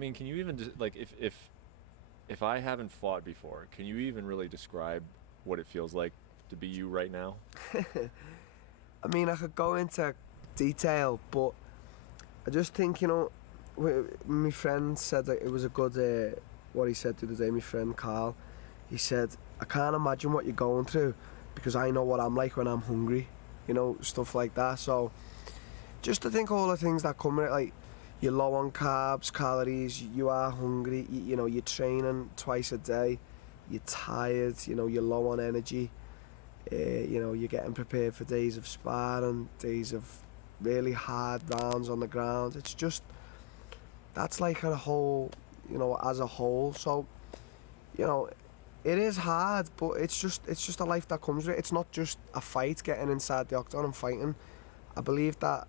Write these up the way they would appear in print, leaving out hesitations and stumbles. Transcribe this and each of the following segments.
mean, can you even like if I haven't fought before, can you even really describe what it feels like to be you right now? I mean, I could go into detail, but I just think, you know, my friend said that it was a good, what he said the other day, my friend Carl, he said, I can't imagine what you're going through because I know what I'm like when I'm hungry, you know, stuff like that. So just to think all the things that come with it, like you're low on carbs, calories, you are hungry, you know, you're training twice a day, you're tired, you know, you're low on energy, you know, you're getting prepared for days of sparring, days of really hard rounds on the ground. It's just, that's like a whole, you know, as a whole. So, you know, it is hard, but it's just a life that comes with it. It's not just a fight, getting inside the octagon and fighting. I believe that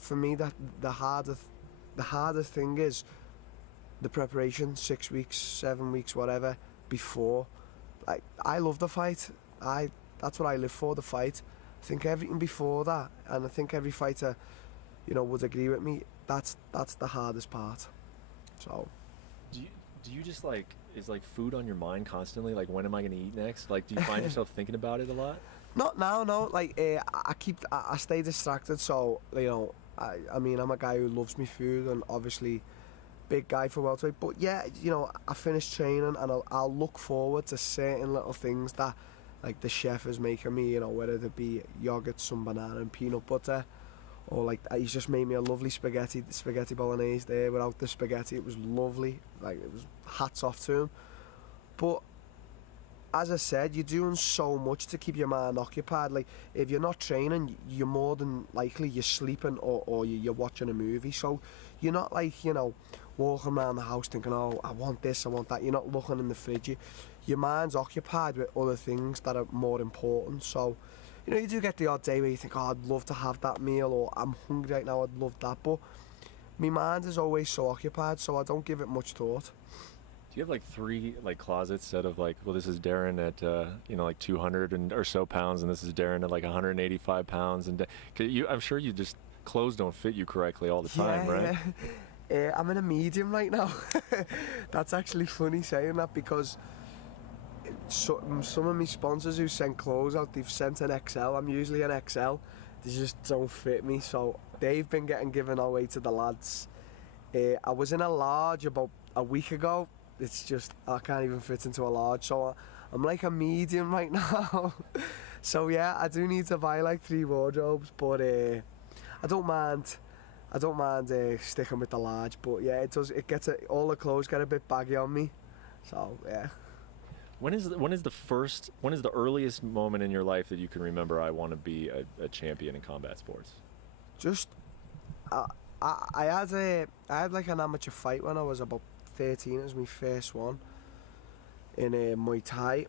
for me, that the hardest thing is the preparation, 6 weeks, 7 weeks, whatever, before. Like, I love the fight. That's what I live for, the fight. I think everything before that, and I think every fighter, you know, would agree with me, that's the hardest part. So Do you just like, is like food on your mind constantly? Like, when am I going to eat next? Like, do you find yourself thinking about it a lot? not now, no. Like, I stay distracted. So, you know, I mean, I'm a guy who loves me food, and obviously big guy for welterweight. But yeah, you know, I finish training and I'll look forward to certain little things that, like, the chef is making me, you know, whether it be yogurt, some banana and peanut butter, or like he's just made me a lovely spaghetti bolognese there without the spaghetti. It was lovely, like, it was hats off to him. But as I said, you're doing so much to keep your mind occupied. Like, if you're not training, you're more than likely you're sleeping or you're watching a movie. So you're not, like, you know, walking around the house thinking, oh, I want this, I want that. You're not looking in the fridge. Your mind's occupied with other things that are more important. So, you know, you do get the odd day where you think, oh, I'd love to have that meal, or I'm hungry right now, I'd love that. But my mind is always so occupied, so I don't give it much thought. Do you have like 3 like closets set of like, well, this is Darren at you know, like 200 or so pounds, and this is Darren at like 185 pounds, and I'm sure you just, clothes don't fit you correctly all the time, right? Yeah. I'm in a medium right now. That's actually funny saying that, because some of my sponsors who send clothes out, they've sent an XL. I'm usually an XL. They just don't fit me, so they've been getting given away to the lads. I was in a large about a week ago. It's just, I can't even fit into a large, so I'm like a medium right now. So yeah, I do need to buy like 3 wardrobes, but I don't mind sticking with the large. But yeah, all the clothes get a bit baggy on me, so yeah. When is the earliest moment in your life that you can remember, I want to be a champion in combat sports? Just I had like an amateur fight when I was about 13. It was my first one in Muay Thai,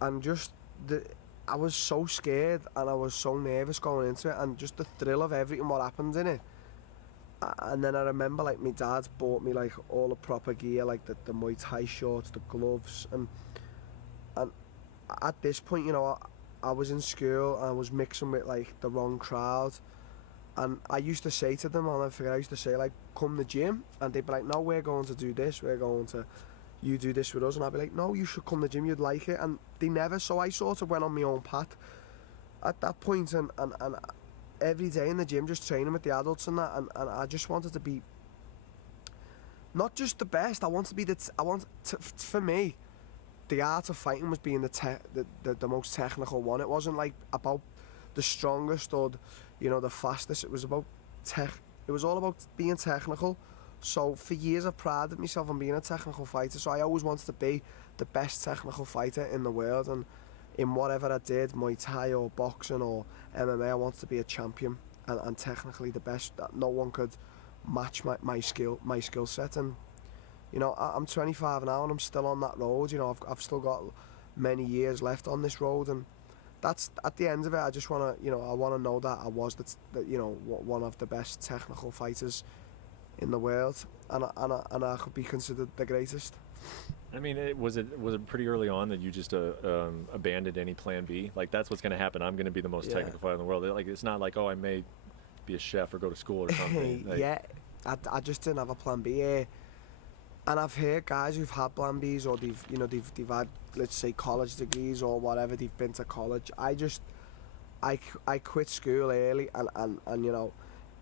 and just I was so scared and I was so nervous going into it, and just the thrill of everything what happened in it. And then I remember, like, my dad's bought me like all the proper gear, like the Muay Thai shorts, the gloves, and at this point, you know, I was in school and I was mixing with like the wrong crowd, and I used to say to them, I used to say, like, come to the gym, and they'd be like, no, we're going to do this, you do this with us, and I'd be like, no, you should come to the gym, you'd like it. And they never, so I sort of went on my own path at that point, and every day in the gym just training with the adults and that, and I just wanted to be not just the best, I want to be for me, the art of fighting was being the most technical one. It wasn't like about the strongest or, you know, the fastest. It was about it was all about being technical. So for years I've prided myself on being a technical fighter, so I always wanted to be the best technical fighter in the world, and in whatever I did, Muay Thai or boxing or MMA, I wanted to be a champion and technically the best, that no one could match my skill set. And, you know, I'm 25 now and I'm still on that road. You know, I've still got many years left on this road, and that's, at the end of it, I just want to, you know, I want to know that I was you know, one of the best technical fighters in the world, and I could be considered the greatest. I mean, was it pretty early on that you just abandoned any plan B? Like, that's what's going to happen. I'm going to be the most technical fighter in the world. Like, it's not like, oh, I may be a chef or go to school or something. Like, yeah, I just didn't have a plan B. And I've heard guys who've had plan Bs, or they've had, let's say, college degrees or whatever, they've been to college. I quit school early, and you know,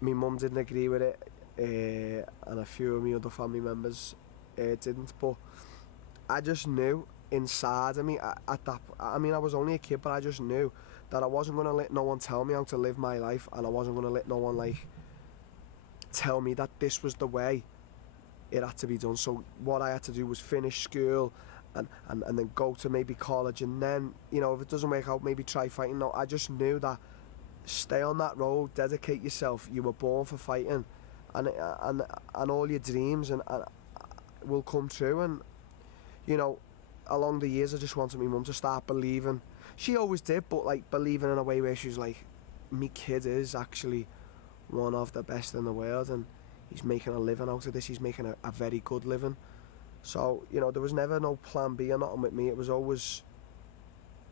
my mum didn't agree with it, and a few of my other family members didn't, but I just knew inside of me at that, I mean, I was only a kid, but I just knew that I wasn't going to let no one tell me how to live my life, and I wasn't going to let no one like tell me that this was the way it had to be done. So what I had to do was finish school and then go to maybe college, and then, you know, if it doesn't work out, maybe try fighting. No, I just knew that stay on that road, dedicate yourself. You were born for fighting, and all your dreams and will come true. And you know, along the years, I just wanted my mum to start believing. She always did, but like believing in a way where she was like, me kid is actually one of the best in the world, and he's making a living out of this. He's making a very good living. So, you know, there was never no plan B or nothing with me. It was always,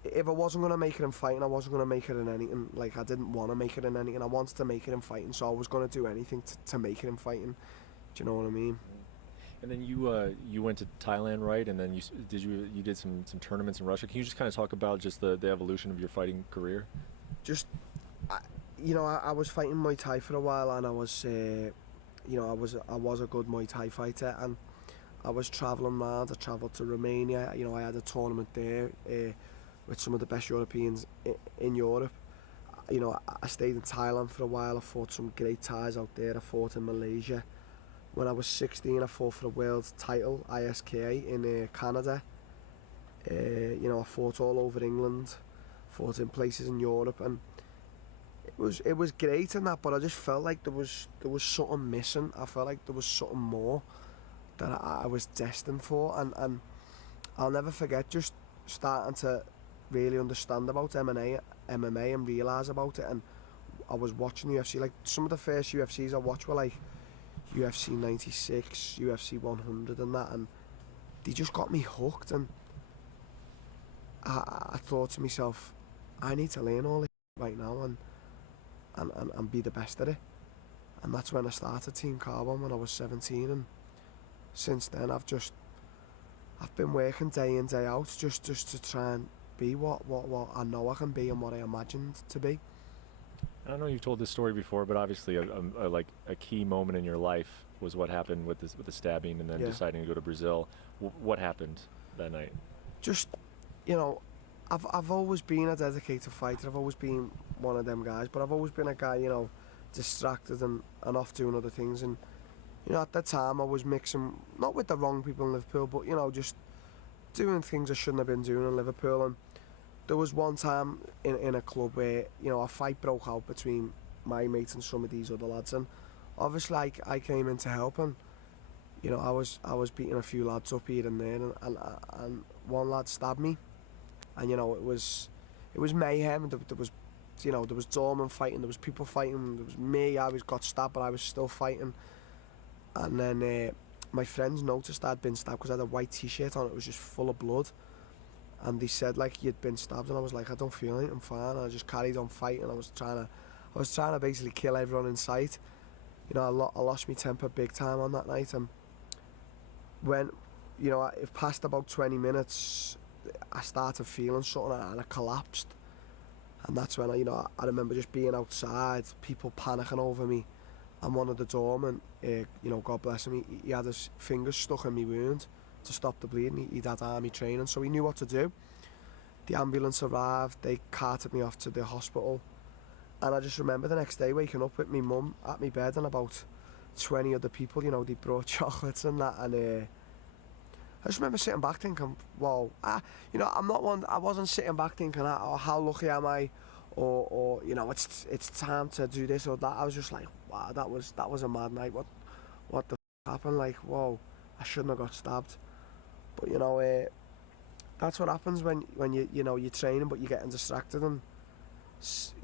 if I wasn't going to make it in fighting, I wasn't going to make it in anything. Like, I didn't want to make it in anything. I wanted to make it in fighting, so I was going to do anything to make it in fighting. Do you know what I mean? And then you went to Thailand, right? And then you did some tournaments in Russia. Can you just kind of talk about just the evolution of your fighting career? Just, you know, I was fighting Muay Thai for a while, and I was, you know, I was a good Muay Thai fighter, and I was travelling around. I travelled to Romania. You know, I had a tournament there with some of the best Europeans in Europe. You know, I stayed in Thailand for a while. I fought some great Thais out there. I fought in Malaysia. When I was 16, I fought for the world title, ISKA, in Canada. You know, I fought all over England, fought in places in Europe, and it was great in that. But I just felt like there was something missing. I felt like there was something more that I was destined for, and I'll never forget just starting to really understand about MMA and realise about it. And I was watching UFC, like some of the first UFCs I watched were like UFC 96, UFC 100 and that, and they just got me hooked, and I thought to myself, I need to learn all this right now and be the best at it. And that's when I started Team Carbon when I was 17, and since then I've been working day in, day out just to try and be what I know I can be and what I imagined to be. I know you've told this story before, but obviously a key moment in your life was what happened with the stabbing and then deciding to go to Brazil. What happened that night? Just, you know, I've always been a dedicated fighter. I've always been one of them guys, but I've always been a guy, you know, distracted and off doing other things. And you know, at that time I was mixing, not with the wrong people in Liverpool, but you know, just doing things I shouldn't have been doing in Liverpool. And there was one time in a club where, you know, a fight broke out between my mates and some of these other lads, and obviously I came in to help, and you know, I was beating a few lads up here and there, and one lad stabbed me, and you know, it was mayhem. There was, you know, there was doormen fighting, there was people fighting, there was me. I got stabbed, but I was still fighting. And then my friends noticed I'd been stabbed because I had a white t-shirt on. It was just full of blood, and they said like you'd been stabbed, and I was like, I don't feel anything, I'm fine. And I just carried on fighting. I was trying to basically kill everyone in sight. You know, I lost my temper big time on that night, and when, you know, it passed about 20 minutes, I started feeling something, and I collapsed. And that's when I remember just being outside, people panicking over me. And one of the doormen, you know, God bless him, he had his fingers stuck in my wound to stop the bleeding. He'd had army training, so he knew what to do. The ambulance arrived, they carted me off to the hospital. And I just remember the next day waking up with my mum at my bed and about 20 other people, you know, they brought chocolates and that. And I just remember sitting back thinking, wow, you know, I wasn't sitting back thinking, oh, how lucky am I? Or you know, it's time to do this or that. I was just like, wow, that was a mad night. What the happened? Like, whoa, I shouldn't have got stabbed. But you know, that's what happens when you know, you're training but you're getting distracted. And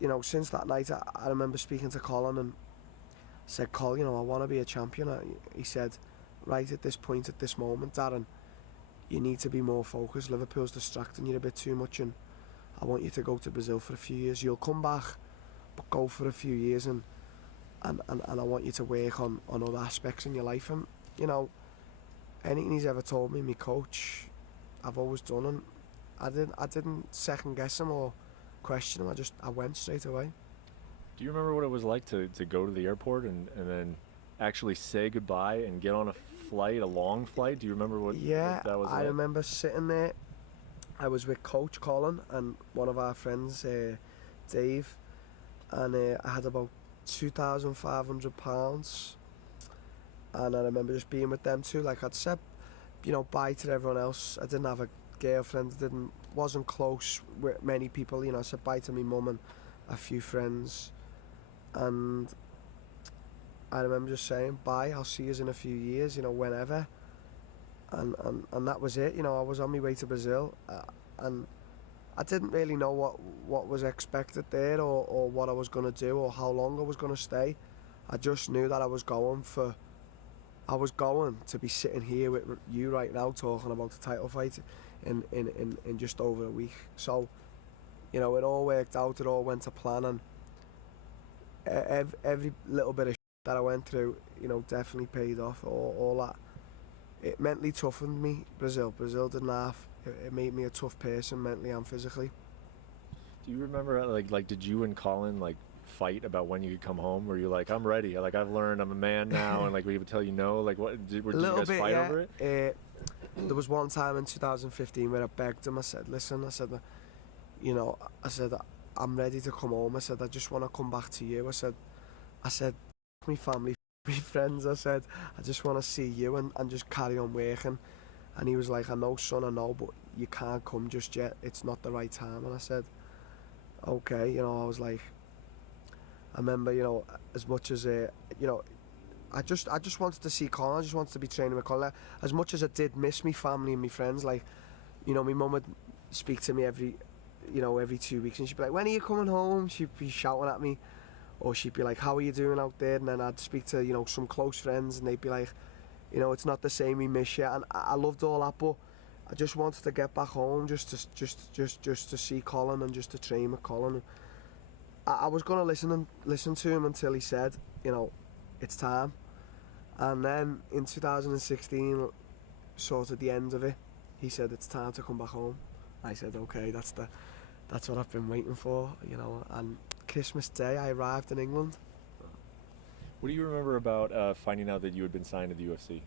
you know, since that night, I remember speaking to Colin and said, Col, you know, I want to be a champion. He said, right at this point, at this moment, Darren, you need to be more focused. Liverpool's distracting you a bit too much, and I want you to go to Brazil for a few years. You'll come back, but go for a few years, and I want you to work on other aspects in your life. And you know, anything he's ever told me, my coach, I've always done, and I didn't second guess him or question him. I went straight away. Do you remember what it was like to go to the airport and then actually say goodbye and get on a flight, a long flight? Do you remember what that was like? I remember sitting there. I was with Coach Colin and one of our friends, Dave, and I had about £2,500, and I remember just being with them too. Like I'd said, bye to everyone else. I didn't have a girlfriend, wasn't close with many people. I said bye to my mum and a few friends, and I remember just saying bye. I'll see you in a few years, whenever. And that was it. I was on my way to Brazil, and I didn't really know what was expected there, or what I was going to do, or how long I was going to stay. I just knew that I was going to be sitting here with you right now talking about the title fight in just over a week. So, it all worked out, it all went to plan, and every little bit of that I went through, definitely paid off. All that. It mentally toughened me. Brazil didn't half. It made me a tough person mentally and physically. Do you remember, like did you and Colin fight about when you could come home? Were you like, I'm ready, I've learned I'm a man now, and we would tell you no? Did you guys fight over it? There was one time in 2015 where I begged him. I said, listen, I said, I'm ready to come home. I said, I just want to come back to you. I said, my family, my friends, I said, I just want to see you and just carry on working. And he was like, I know, son, I know, but you can't come just yet. It's not the right time. And I said, okay. I was like, I remember, as much as, I just wanted to see Colin. I just wanted to be training with Colin. As much as I did miss my family and my friends, my mum would speak to me every 2 weeks, and she'd be like, when are you coming home? She'd be shouting at me. Or she'd be like, how are you doing out there? And then I'd speak to, some close friends, and they'd be like, it's not the same, we miss you. And I loved all that, but I just wanted to get back home just to see Colin and just to train with Colin. I was going to listen to him until he said, it's time. And then in 2016, sort of the end of it, he said, it's time to come back home. I said, okay, that's what I've been waiting for, and Christmas Day I arrived in England. What do you remember about finding out that you had been signed to the UFC?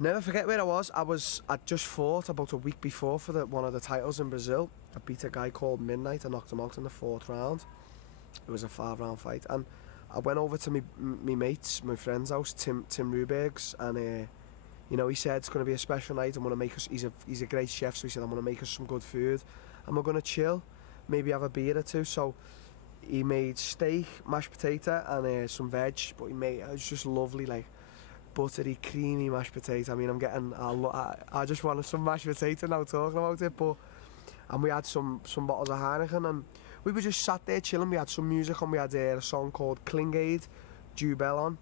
I never forget where I was. I'd just fought about a week before for one of the titles in Brazil. I beat a guy called Midnight. I knocked him out in the 4th round. It was a 5-round fight, and I went over to my mates, my friend's house, Tim Ruberg's, and he said it's going to be a special night. I'm going to make us. He's a great chef, so he said I'm going to make us some good food, and we're going to chill, maybe have a beer or two. So he made steak, mashed potato, and some veg. But it was just lovely, buttery, creamy mashed potato. I mean, I just wanted some mashed potato now talking about it. And we had some bottles of Heineken, and we were just sat there chilling. We had some music on. We had a song called Klingade, Jubel on,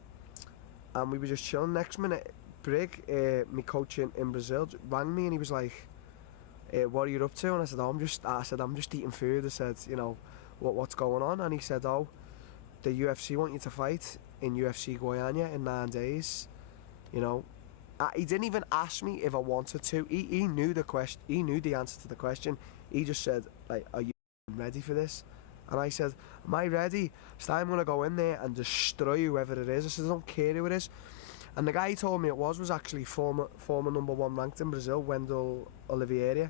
and we were just chilling. Next minute, Brig, my coach in Brazil, rang me, and he was like, what are you up to? And I said, I'm just eating food. I said, what's going on? And he said, the UFC want you to fight in UFC Goiânia in 9 days. He didn't even ask me if I wanted to. He knew the question. He knew the answer to the question. He just said, are you ready for this? And I said, am I ready? So I'm going to go in there and destroy whoever it is. I said, I don't care who it is. And the guy he told me it was actually former number 1 ranked in Brazil, Wendell Oliveira.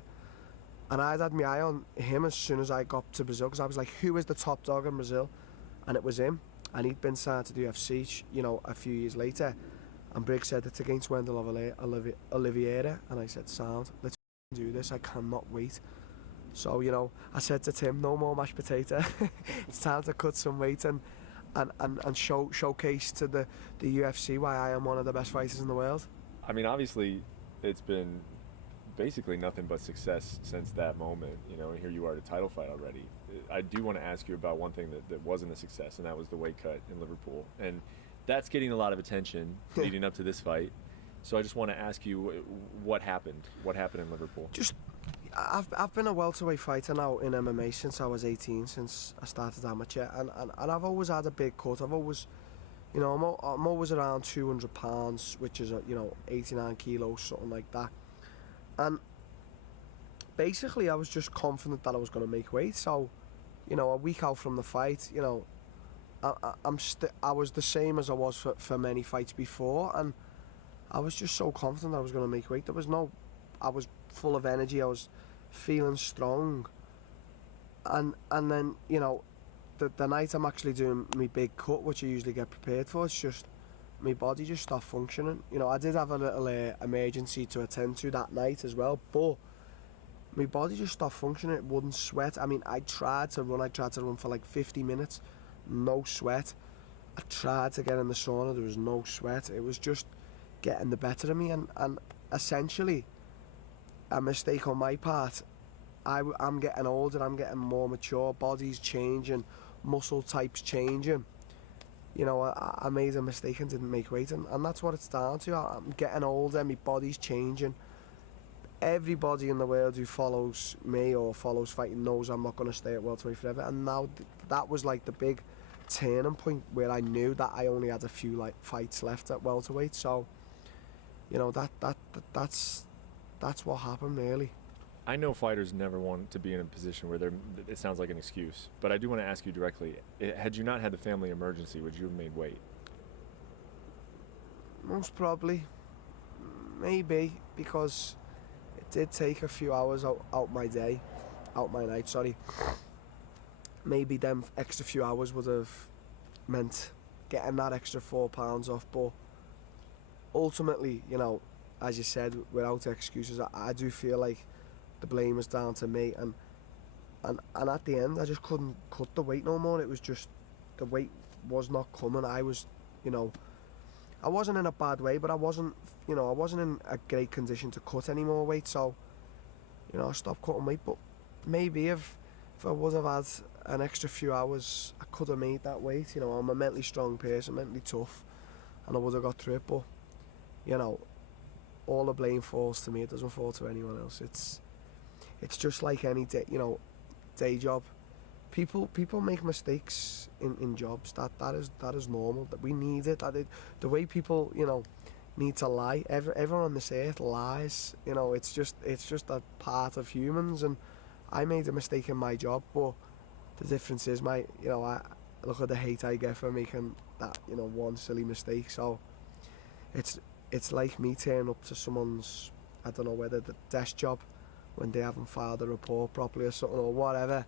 And I'd had my eye on him as soon as I got to Brazil, because I was like, who is the top dog in Brazil? And it was him. And he'd been signed to the UFC, a few years later. And Briggs said, it's against Wendell Oliveira. And I said, sound, let's do this, I cannot wait. So, I said to Tim, no more mashed potato. It's time to cut some weight and showcase to the UFC why I am one of the best fighters in the world. I mean, obviously, it's been basically nothing but success since that moment, and here you are at a title fight already. I do want to ask you about one thing that wasn't a success, and that was the weight cut in Liverpool. And that's getting a lot of attention leading up to this fight. So I just want to ask you, what happened? What happened in Liverpool? I've been a welterweight fighter now in MMA since I was 18, since I started amateur, and I've always had a big cut. I've always, You know, I'm always around 200 pounds, which is, 89 kilos, something like that. And basically, I was just confident that I was going to make weight. So, a week out from the fight, I was the same as I was for many fights before, and I was just so confident I was going to make weight. I was full of energy. I was feeling strong, and then the night I'm actually doing my big cut, which I usually get prepared for, it's just my body just stopped functioning. I did have a little emergency to attend to that night as well, but my body just stopped functioning. It wouldn't sweat. I mean, I tried to run for like 50 minutes, no sweat. I tried to get in the sauna, there was no sweat. It was just getting the better of me, and essentially a mistake on my part. I'm getting older, I'm getting more mature, body's changing, muscle types changing. I made a mistake and didn't make weight, and that's what it's down to. I'm getting older, my body's changing. Everybody in the world who follows me or follows fighting knows I'm not going to stay at welterweight forever, and now that was like the big turning point where I knew that I only had a few fights left at welterweight. So that's what happened really. I know fighters never want to be in a position where it sounds like an excuse, but I do want to ask you directly, had you not had the family emergency, would you have made weight? Most probably, maybe, because it did take a few hours out my night, sorry. Maybe them extra few hours would have meant getting that extra 4 pounds off, but ultimately, as you said, without excuses, I do feel like the blame was down to me, and at the end I just couldn't cut the weight no more. It was just, the weight was not coming. I was, I wasn't in a bad way, but I wasn't in a great condition to cut any more weight, so I stopped cutting weight. But maybe if I would have had an extra few hours, I could have made that weight. I'm a mentally strong person, mentally tough, and I would have got through it. But all the blame falls to me. It doesn't fall to anyone else. It's just like any day job. People make mistakes in jobs. That is normal. That we need it. The way people need to lie. Everyone on this earth lies. It's just a part of humans. And I made a mistake in my job, but the difference is I look at the hate I get for making that one silly mistake. So it's like me turning up to someone's, I don't know whether the desk job, when they haven't filed a report properly or something or whatever,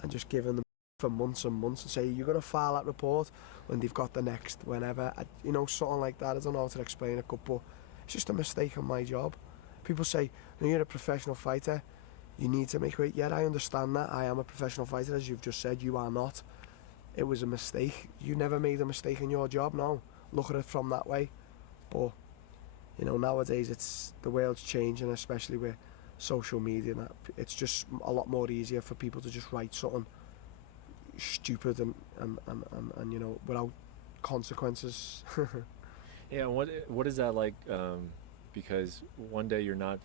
and just giving them for months and months and say, you're going to file that report when they've got the next whenever, something like that. I don't know how to explain it, but it's just a mistake on my job. People say, when you're a professional fighter, you need to make weight. Yeah, I understand that. I am a professional fighter, as you've just said. You are not. It was a mistake. You never made a mistake in your job. No, look at it from that way. But nowadays the world's changing, especially with social media, and that it's just a lot more easier for people to just write something stupid and without consequences. Yeah, what is that like? Because one day you're not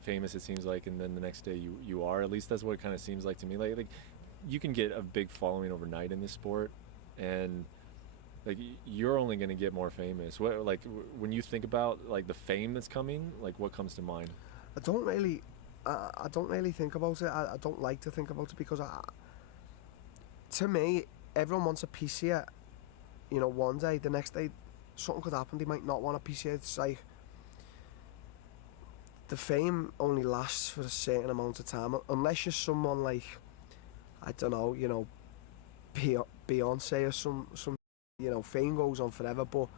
famous, it seems like, and then the next day you are. At least that's what it kind of seems like to me. Like you can get a big following overnight in this sport, and like you're only going to get more famous. When you think about like the fame that's coming, like what comes to mind? I don't really think about it. I don't like to think about it because to me, everyone wants a piece here. One day, the next day, something could happen. They might not want a piece here. It's like the fame only lasts for a certain amount of time, unless you're someone like, I don't know, Beyonce or some. Fame goes on forever. But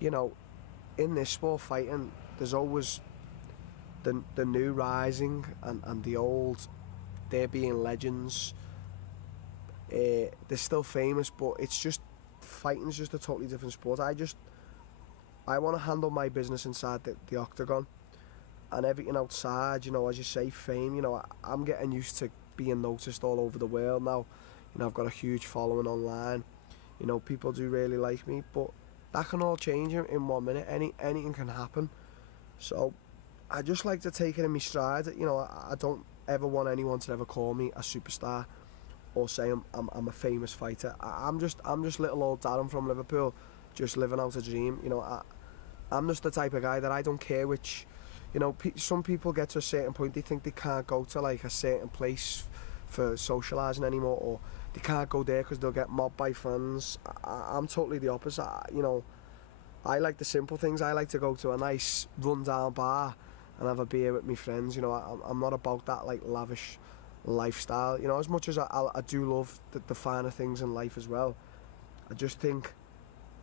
in this sport, fighting, there's always the new rising and the old. They're being legends. They're still famous, but it's just, fighting's just a totally different sport. I want to handle my business inside the octagon, and everything outside, as you say, fame. I'm getting used to being noticed all over the world now. I've got a huge following online. People do really like me, but that can all change in 1 minute. Anything can happen. So I just like to take it in my stride. I don't ever want anyone to ever call me a superstar or say I'm a famous fighter. I'm just little old Darren from Liverpool, just living out a dream. You know, I'm just the type of guy that I don't care which, you know, some people get to a certain point, they think they can't go to like a certain place for socialising anymore, or they can't go there because they'll get mobbed by fans. I'm totally the opposite. You know, I like the simple things. I like to go to a nice run-down bar and have a beer with my friends. You know, I'm not about that like lavish lifestyle. You know, as much as I do love the finer things in life as well, I just think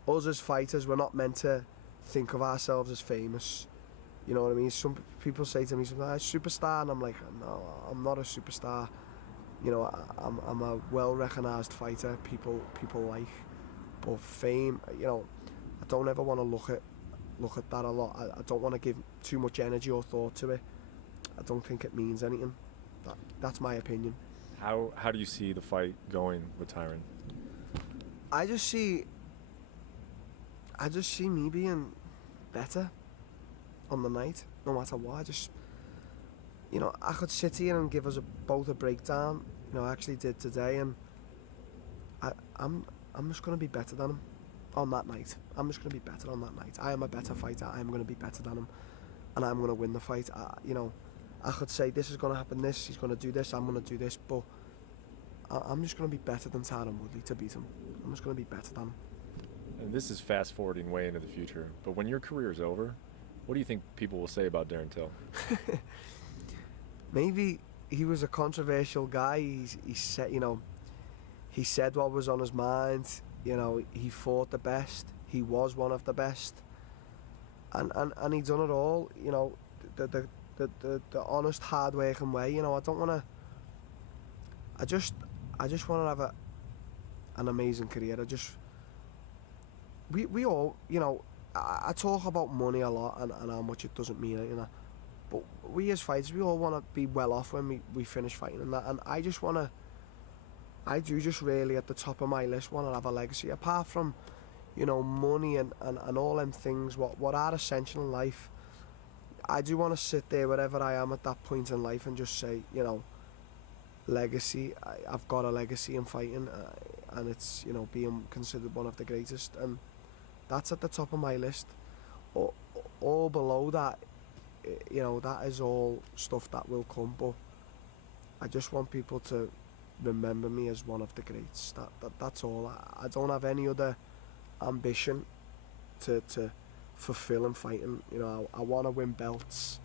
us as fighters, we're not meant to think of ourselves as famous. You know what I mean? Some people say to me, superstar, and I'm like, no, I'm not a superstar. You know, I'm a well-recognised fighter. People like, but fame, you know, I don't ever want to look at that a lot. I don't want to give too much energy or thought to it. I don't think it means anything. That's my opinion. How do you see the fight going with Tyron? I just see me being better on the night, no matter what. You know, I could sit here and give us both a breakdown. You know, I actually did today, and I'm just going to be better than him on that night. I'm just going to be better on that night. I am a better fighter. I am going to be better than him, and I'm going to win the fight. You know, I could say this is going to happen, this, he's going to do this, I'm going to do this, but I'm just going to be better than Tyron Woodley to beat him. I'm just going to be better than him. And this is fast forwarding way into the future, but when your career is over, what do you think people will say about Darren Till? Maybe he was a controversial guy. He said, you know, he said what was on his mind. You know, he fought the best. He was one of the best, and he done it all. You know, the honest, hard-working way. You know, I don't want to. I just want to have an amazing career. We all, you know, I talk about money a lot and how much it doesn't mean it, you know. But we as fighters, we all want to be well off when we finish fighting and that. And I do just really at the top of my list want to have a legacy. Apart from, you know, money and all them things, what are essential in life, I do want to sit there wherever I am at that point in life and just say, you know, legacy. I've got a legacy in fighting, and it's, you know, being considered one of the greatest, and that's at the top of my list. All below that, you know, that is all stuff that will come, but I just want people to remember me as one of the greats. That's all. I don't have any other ambition to fulfill in fighting. You know, I want to win belts,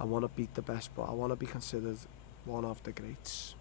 I want to beat the best, but I want to be considered one of the greats.